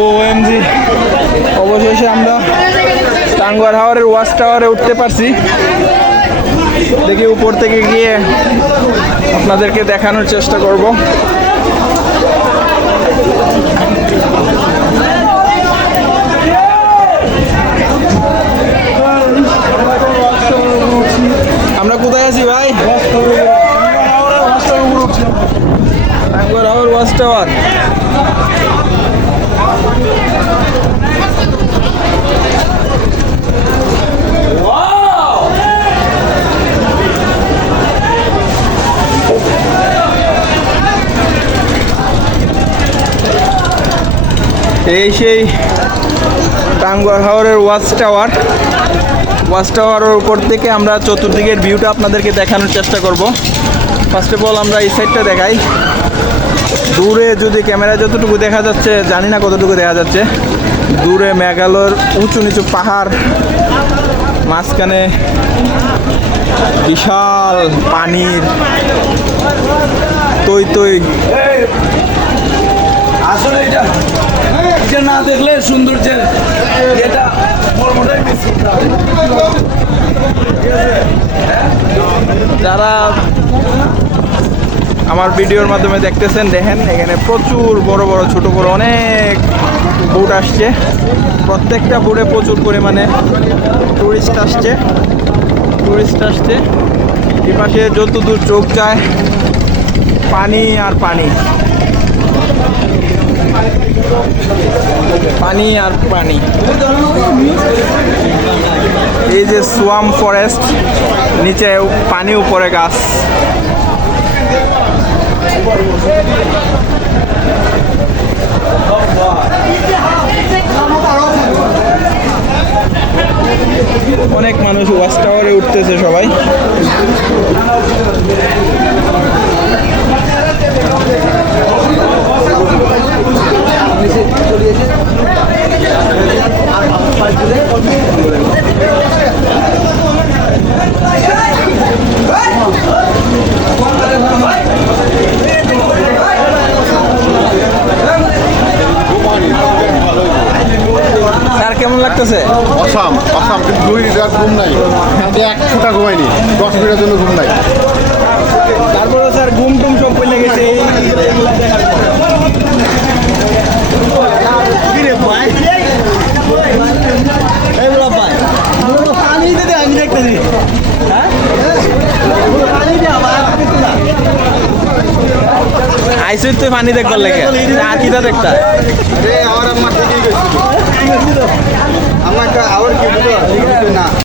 ও MG অবশেষে আমরা টাঙ্গুয়ার হাওয়ারের ওয়াচ টাওয়ারে উঠতে পারছি। দেখি উপর থেকে গিয়ে আপনাদেরকে দেখানোর চেষ্টা করব। আমরা কোথায় আছি ভাই? টাঙ্গুয়ার হাওয়ার ওয়াচ টাওয়ার এই সেই টাঙ্গুয়ার হাওরের ওয়াচ টাওয়ার ওয়াচ টাওয়ারের উপর থেকে আমরা চতুর্দিকের ভিউটা আপনাদেরকে দেখানোর চেষ্টা করব। ফার্স্ট অফ অল আমরা এই সাইডটা দেখাই। দূরে যদি ক্যামেরা যতটুকু দেখা যাচ্ছে জানি না কতটুকু দেখা যাচ্ছে দূরে মেঘালয়ের উঁচু নিচু পাহাড় মাঝখানে বিশাল পানির তৈ তৈ। আসলে এটা না দেখলে সৌন্দর্যের এটা যারা আমার ভিডিওর মাধ্যমে দেখতেছেন, দেখেন, এখানে প্রচুর বড় বড়, ছোট বড় অনেক বোট আসছে। প্রত্যেকটা বোটে প্রচুর পরিমাণে টুরিস্ট আসছে। টুরিস্ট আসছে। এই পাশে যতদূর চোখ যায়, পানি আর পানি। পানি আর পানি। এই যে সোয়াম ফরেস্ট নিচে পানি উপরে গাছ। অনেক মানুষ ওয়াচ টাওয়ারে উঠতেছে সবাই স্যার কেমন লাগতেছে? অসাম অসাম কিন্তু দুই রাত ঘুম নাই। এক ফোঁটা ঘুমাইনি দশ মিনিটের জন্য ঘুম নাই। তারপরে স্যার ঘুম টুম সব পড়ে গেছে পর। আইসুই তুই পানি দেখবার লাগে। আকিটা দেখতা। আরে আমার আম্মা ঠিকই গেছিল